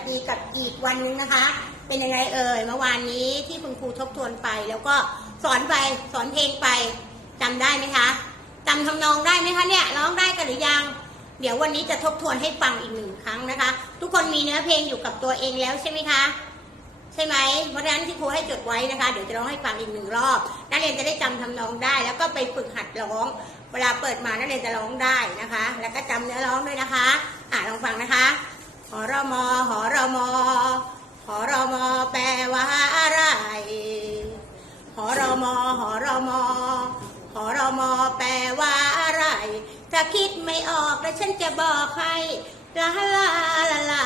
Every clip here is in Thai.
สดีกับอีกวันหนึงนะคะ เป็นยังไงเอ่ยเมื่อวานนี้ที่คุณครูทบทวนไป แล้วก็สอนไปสอนเพลงไปจำได้ไหมคะจำทำนองได้ไหมคะเนี่ยร้องได้กันหรือยัง เดี๋ยววันนี้จะทบทวนให้ฟังอีกหนึ่งครั้งนะคะ ทุกคนมีเนื้อเพลงอยู่กับตัวเองแล้วใช่ไหมคะใช่ไหมเพราะฉะนั้นที่ครูให้จดไว้นะคะ เดี๋ยวจะร้องให้ฟังอีกหนึ่งรอบ นักเรียนจะได้จำทำนองได้ แล้วก็ไปฝึกหัดร้อง เวลาเปิดมานักเรียนจะร้องได้นะคะ แล้วก็จำเนื้อร้องด้วยนะคะ อะลองฟังนะคะ หอรมอหอรมอหอรมอแปลว่าอะไรหอรมอหอรมอหอรมอแปลว่าอะไร ถ้าคิดไม่ออกแล้วฉันจะบอกให้ลาลาลาลา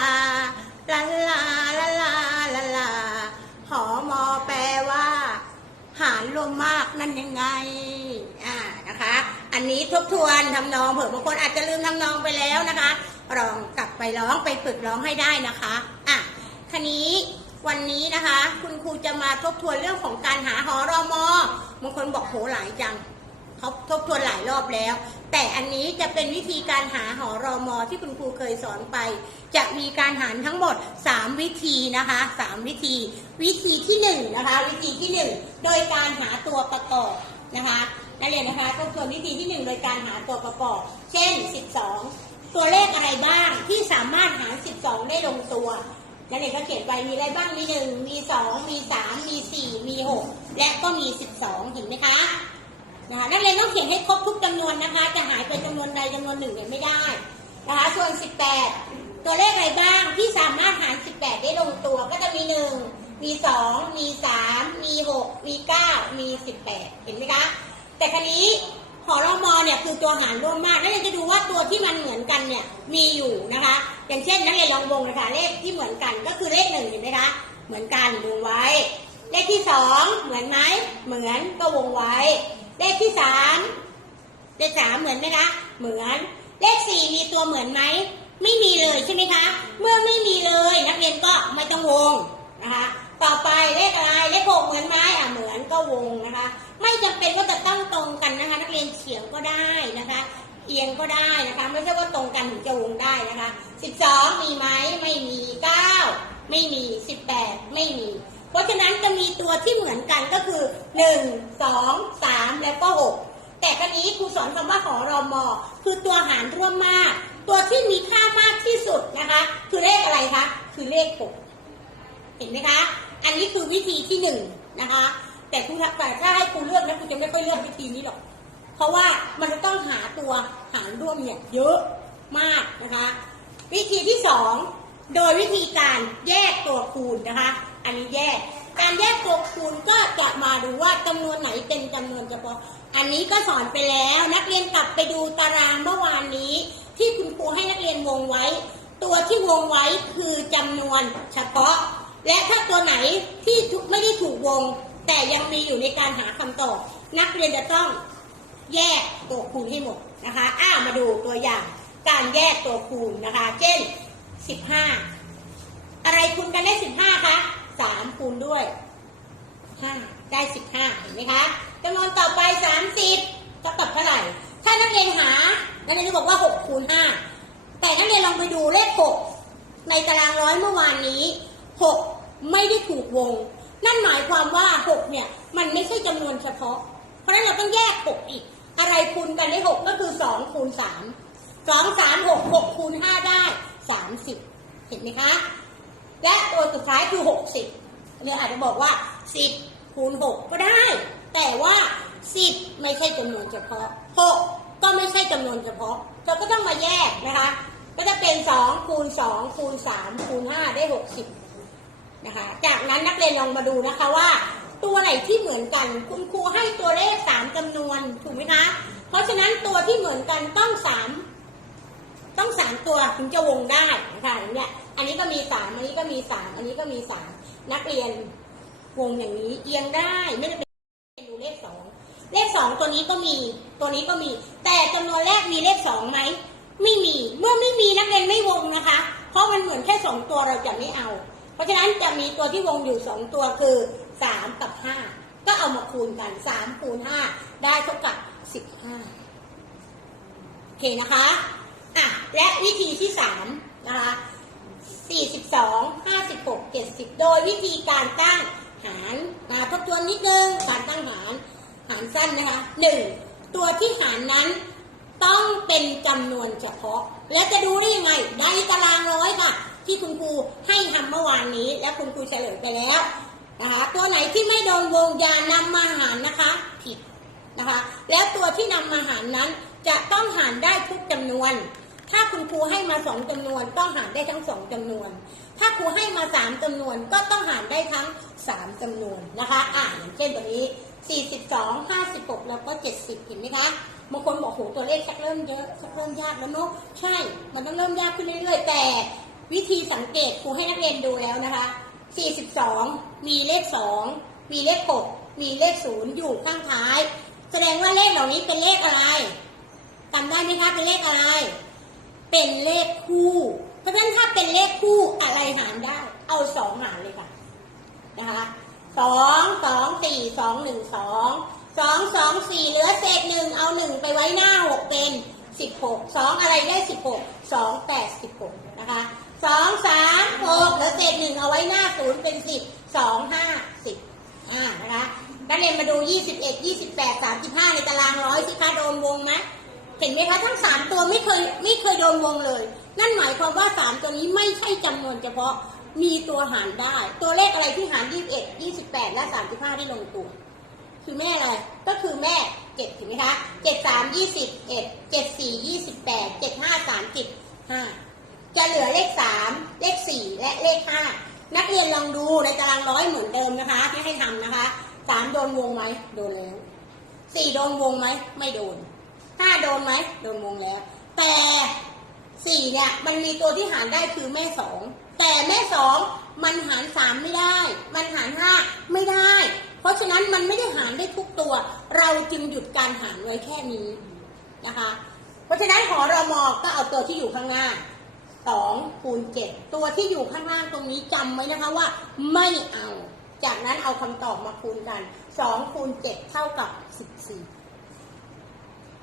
ลาลาลาลาลาลาหอมอแปลว่า หารรวมมากนั่นยังไงอ่านะคะ อันนี้ทบทวนทำนองเผื่อบางคนอาจจะลืมทำนองไปแล้วนะคะ ลองกลับไปร้องไปฝึกร้องให้ได้นะคะอะคันนี้วันนี้นะคะ คุณครูจะมาทบทวนเรื่องของการหาหอรอมอบางคนบอกโหหลายจังเขาทบทวนหลายรอบแล้ว แต่อันนี้จะเป็นวิธีการหาหอรอมอที่คุณครูเคยสอนไป จะมีการหารทั้งหมด 3 วิธีนะคะ 3 วิธี วิธีที่1นะคะวิธีที่ 1 โดยการหาตัวประกอบนะคะนักเรียนนะคะทบทวนวิธีที่ 1 โดยการหาตัวประกอบ เช่น 12 ตัวเลขอะไรบ้างที่สามารถหาร 12 ได้ลงตัวนักเรียนก็เขียนไว้มีอะไรบ้างมีหนึ่งมีสองมีสามมีสี่มีหกและก็มีสิบสองเห็นไหมคะนะคะนักเรียนต้องเขียนให้ครบทุกจำนวนนะคะ จะหายไปจำนวนใดจำนวนหนึ่งเนี่ยไม่ได้นะคะส่วนสิบแปดตัวเลขอะไรบ้างที่สามารถหารสิบแปดได้ลงตัวก็จะมีหนึ่งมีสองมีสามมีหกมีเก้ามีสิบแปดเห็นไหมคะ แต่ครนี้ หอรมอเนี่ยคือตัวหารร่วมมากนักเรียนจะดูว่าตัวที่มันเหมือนกันเนี่ยมีอยู่นะคะ อย่างเช่นนักเรียนลองวงนะคะเลขที่เหมือนกันก็คือเลขหนึ่งเห็นไหมคะเหมือนกันวงไว้ เลขที่สองเหมือนไหมเหมือนก็วงไว้ เลขที่สามเลขสามเหมือนไหมคะเหมือน เลขสี่มีตัวเหมือนไหมไม่มีเลยใช่ไหมคะ เมื่อไม่มีเลย นะคะ12มีไหมไม่มี9ไม่มี18ไม่มี เพราะฉะนั้นจะมีตัวที่เหมือนกันก็คือ1 2 3แล้วก็6แต่ครั้นี้ครูสอนคำว่าหอรอมอคือตัวหารร่วมมาก ตัวที่มีค่ามากที่สุดนะคะ คือเลขอะไรคะคือเลข6เห็นไหมคะ อันนี้คือวิธีที่หนึ่งนะคะ แต่ครูแต่ถ้าให้ครูเลือกนะครูจะไม่ค่อยเลือกวิธีนี้หรอก เพราะว่ามันจะต้องหาตัวหารร่วมเนี่ยเยอะมากนะคะ วิธีที่สองโดยวิธีการแยกตัวคูณนะคะ อันนี้แยก การแยกตัวคูณก็จะมาดูว่าจำนวนไหนเป็นจำนวนเฉพาะ อันนี้ก็สอนไปแล้ว นักเรียนกลับไปดูตารางเมื่อวานนี้ ที่คุณครูให้นักเรียนวงไว้ ตัวที่วงไว้คือจำนวนเฉพาะ และถ้าตัวไหนที่ไม่ได้ถูกวง แต่ยังมีอยู่ในการหาคำตอบนักเรียนจะต้องแยกตัวคูณให้หมดนะคะ อ้ามาดูตัวอย่าง การแยกตัวคูณนะคะ เช่น 15 อะไรคูณกันได้ 15คะ3คูณด้วย 5 ได้ 15 เห็นไหมคะจำนวนต่อไป 30จะตอบเท่าไหร่ ถ้านักเรียนหา นักเรียนจะบอกว่า 6 คูณ 5 แต่นักเรียนลองไปดูเลข 6 ในตารางร้อยเมื่อวานนี้ 6 ไม่ได้ถูกวง นั่นหมายความว่า 6 เนี่ย มันไม่ใช่จำนวนเฉพาะ เพราะฉะนั้นเราต้องแยก 6 อีก อะไรคูณกันได้ 6 ก็คือ 2 คูณ 3 2 3 6 6คูณ5ได้30เห็นไหมคะ และตัวสุดท้ายคือ60เราอาจจะบอกว่า10คูณ6ก็ได้ แต่ว่า10ไม่ใช่จำนวนเฉพาะ6ก็ไม่ใช่จำนวนเฉพาะเราก็ต้องมาแยกนะคะ ก็จะเป็น2คูณ2คูณ3คูณ5ได้60นะคะ จากนั้นนักเรียนลองมาดูนะคะว่า ตัวไหนที่เหมือนกันคุณครูให้ตัวเลข3จำนวนถูกไหมคะ เพราะฉะนั้นตัวที่เหมือนกันต้อง3 ต้อง3ตัวถึงจะวงได้นะคะอย่างเนี้ยอันนี้ก็มี3อันนี้ก็มี3อันนี้ก็มี3นักเรียนวงอย่างนี้เอียงได้ไม่ได้เป็นดูเลข2เลข2ตัวนี้ก็มีตัวนี้ก็มี แต่จำนวนแรกมีเลข2ไหมไม่มีเมื่อไม่มีนักเรียนไม่วงนะคะ เพราะมันเหมือนแค่2ตัวเราจะไม่เอา เพราะฉะนั้นจะมีตัวที่วงอยู่2ตัวคือ3กับ5ก็เอามาคูณกัน3คูณ5ได้เท่ากับ15โอเคนะคะ อะและวิธีที่3นะคะ42 56 70 โดยวิธีการตั้งหารมาทบทวนนิดนึงการตั้งหารหารสั้นนะคะหนึ่งตัวที่หารนั้นต้องเป็นจำนวนเฉพาะ และจะดูได้ยังไงในตารางร้อยค่ะ ที่คุณครูให้ทำเมื่อวานนี้ และคุณครูเฉลยไปแล้วนะคะตัวไหนที่ไม่โดนวงยานำมาหารนะคะ ผิดนะคะ แล้วตัวที่นำมาหารนั้นจะต้องหารได้ทุกจำนวน ถ้าคุณครูให้มาสองจำนวนต้องหารได้ทั้งสองจำนวน ถ้าครูให้มาสามจำนวนก็ต้องหารได้ทั้งสามจำนวนนะคะอ่าอย่างเช่นตัวนี้42 56แล้วก็70เห็นไหมคะบางคนบอกโหตัวเลขชักเริ่มเยอะชักเริ่มยากแล้วเนาะใช่ มันต้องเริ่มยากขึ้นเรื่อยๆ แต่วิธีสังเกตครูให้นักเรียนดูแล้วนะคะ 42 มีเลข 2 มีเลข 6 มีเลข 0 อยู่ข้างท้าย แสดงว่าเลขเหล่านี้เป็นเลขอะไรจำได้ไหมคะเป็นเลขอะไร เป็นเลขคู่ เพราะฉะนั้นถ้าเป็นเลขคู่อะไรหารได้ เอาสองหารเลยค่ะนะคะสองสองสี่สองหนึ่งสองสองสองสี่เหลือเศษหนึ่งเอาหนึ่งไปไว้หน้าหกเป็นสิบหกสองอะไรได้สิบหกสองแปดสิบหกนะคะสองสามหกเหลือเศษหนึ่งเอาไว้หน้าศูนย์เป็นสิบสองห้าสิบอ่านะคะนักเรียนมาดูยี่สิบเอ็ดยี่สิบแปดสามสิบห้าในตารางร้อยสิคะโดนวงไหม เห็นไหมคะทั้งสามตัวไม่เคยไม่เคยโดนวงเลย นั่นหมายความว่าสามตัวนี้ไม่ใช่จำนวนเฉพาะมีตัวหารได้ ตัวเลขอะไรที่หาร21 28แปดและ35ที่ลงตัว คือแม่อะไร ก็คือแม่เจ็ดถูกไหมคะ7 3 21 7 4 28 7 5 30 5จะเหลือเลข3เลข4และเลข5นักเรียนลองดูในตารางร้อยเหมือนเดิมนะคะ ที่ให้ทำนะคะ3โดนวงไหมโดนแล้ว4โดนวงไหมไม่โดน 5โดนไหมโดนวงแล้ว แต่สี่เนี่ยมันมีตัวที่หารได้คือแม่สองแต่แม่สองมันหารสามไม่ได้ มันหารห้าไม่ได้ เพราะฉะนั้นมันไม่ได้หารได้ทุกตัว เราจึงหยุดการหารไว้แค่นี้นะคะ เพราะฉะนั้นหอรมอก็เอาตัวที่อยู่ข้างหน้าสองคูณเจ็ดตัวที่อยู่ข้างล่างตรงนี้จำไว้นะคะว่า ไม่เอา จากนั้นเอาคำตอบมาคูณกันสองคูณเจ็ดเท่ากับสิบสี่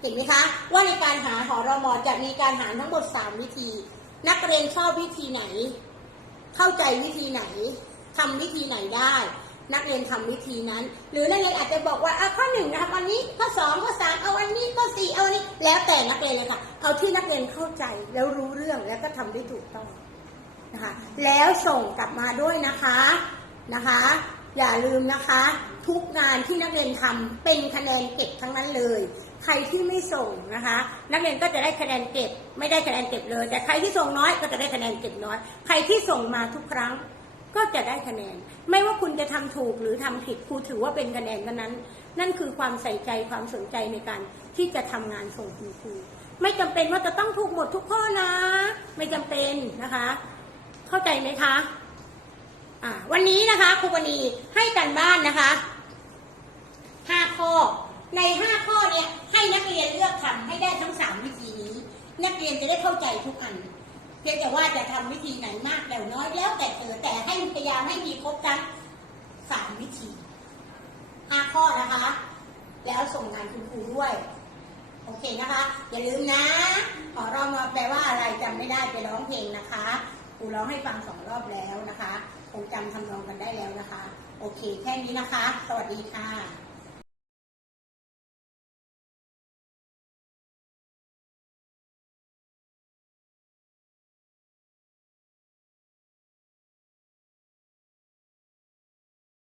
เห็นไหมคะ ว่าในการหาหอรอมอจะมีการหารทั้งหมด 3 วิธี นักเรียนชอบวิธีไหน เข้าใจวิธีไหนทำวิธีไหนได้ นักเรียนทำวิธีนั้น หรือนักเรียนอาจจะบอกว่าอะข้อหนึ่งนะคะวันนี้ข้อสองข้อสามเอาวันนี้ข้อสี่เอาวันนี้ แล้วแต่นักเรียนเลยค่ะ เอาที่นักเรียนเข้าใจแล้วรู้เรื่องแล้วก็ทำได้ถูกต้องนะคะแล้วส่งกลับมาด้วยนะคะนะคะ อย่าลืมนะคะ ทุกงานที่นักเรียนทำเป็นคะแนนเก็บทั้งนั้นเลย ใครที่ไม่ส่งนะคะ นักเรียนก็จะได้คะแนนเก็บ ไม่ได้คะแนนเก็บเลย แต่ใครที่ส่งน้อยก็จะได้คะแนนเก็บน้อย ใครที่ส่งมาทุกครั้งก็จะได้คะแนน ไม่ว่าคุณจะทำถูกหรือทำผิดครูถือว่าเป็นคะแนนเท่านั้น นั่นคือความใส่ใจความสนใจในการที่จะทำงานส่งคุณครูไม่จำเป็นว่าจะต้องถูกหมดทุกข้อนะ ไม่จำเป็นนะคะ เข้าใจไหมคะวันนี้นะคะครูปณีให้กันบ้านนะคะห้าข้อ ในห้าข้อเนี่ยให้นักเรียนเลือกทำให้ได้ทั้งสามวิธีนี้ นักเรียนจะได้เข้าใจทุกอัน เพียงแต่ว่าจะทำวิธีไหนมากแล้วน้อยแล้วแต่เธอแต่ให้พยายามให้มีครบทั้งสามวิธีห้าข้อนะคะ แล้วส่งงานคุณครูด้วย โอเคนะคะ อย่าลืมนะขอร้อมาแปลว่าอะไรจำไม่ได้ไปร้องเพลงนะคะครูร้องให้ฟังสองรอบแล้วนะคะคงจำทำนองกันได้แล้วนะคะ โอเค แค่นี้นะคะ สวัสดีค่ะ